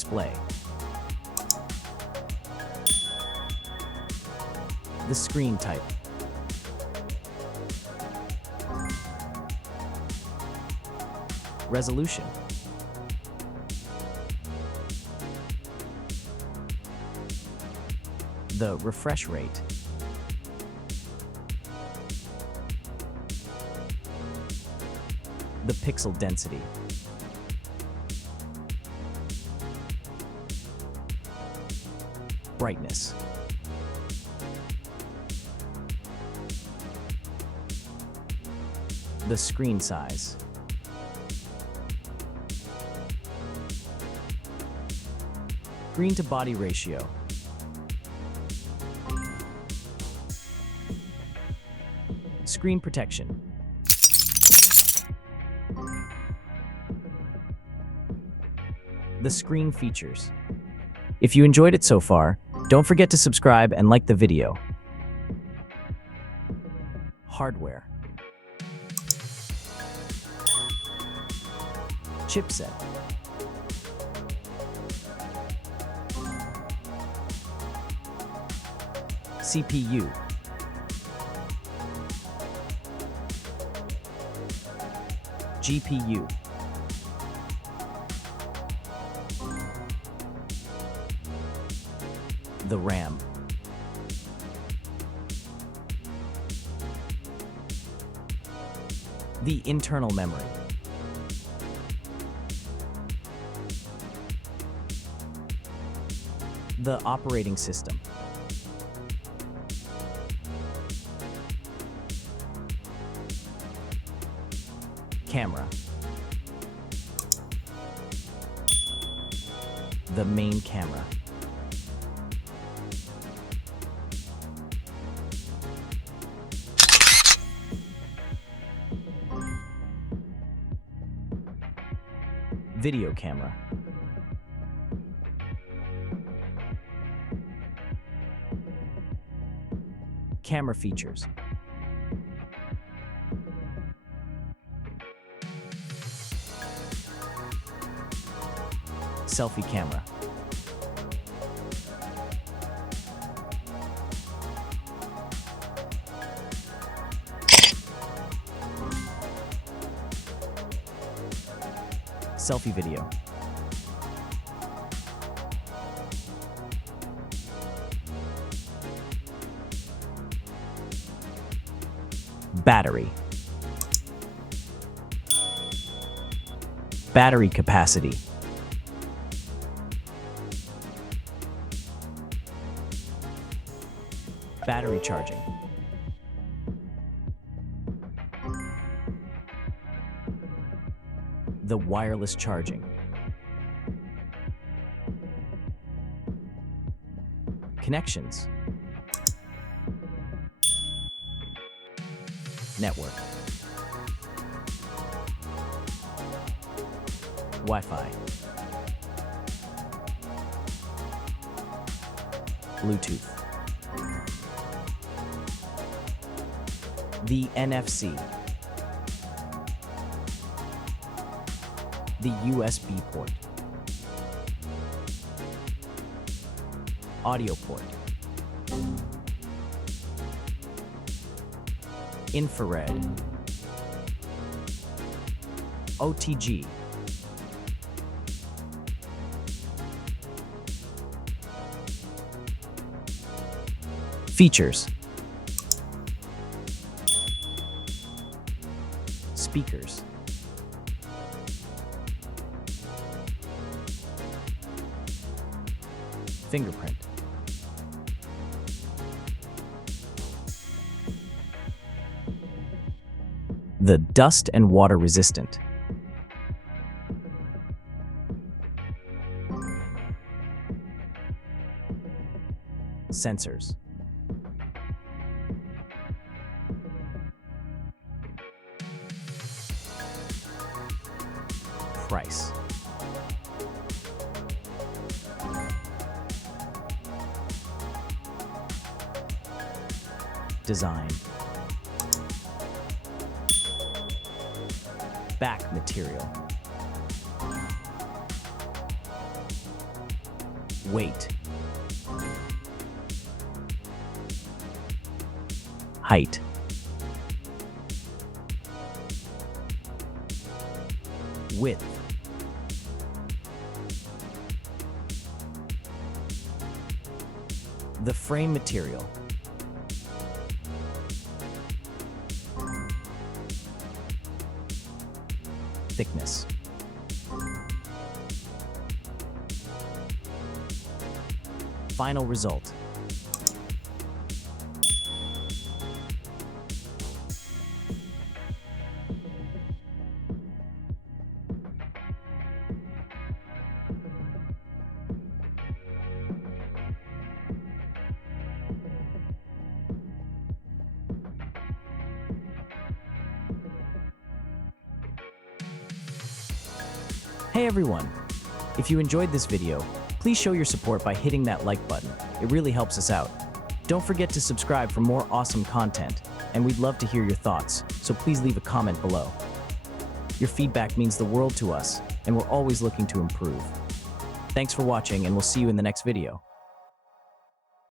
display. The screen type. Resolution. The refresh rate. The pixel density. Brightness. The screen size. Screen to body ratio. Screen protection. The screen features. If you enjoyed it so far, don't forget to subscribe and like the video. Hardware. Chipset. CPU. GPU. The RAM. The internal memory. The operating system. Camera. The main camera. Video camera. Camera features. Selfie camera. Selfie video. Battery. Battery capacity. Battery charging. The wireless charging. Connections. Network. Wi-Fi. Bluetooth. The NFC. The USB port. Audio port. Infrared. OTG. Features. Speakers. Fingerprint. The dust and water resistant. Sensors. Price. Design. Back material. Weight. Height. Width. The frame material. Thickness. Final result. Hey everyone! If you enjoyed this video, please show your support by hitting that like button. It really helps us out. Don't forget to subscribe for more awesome content, and we'd love to hear your thoughts, so please leave a comment below. Your feedback means the world to us, and we're always looking to improve. Thanks for watching, and we'll see you in the next video.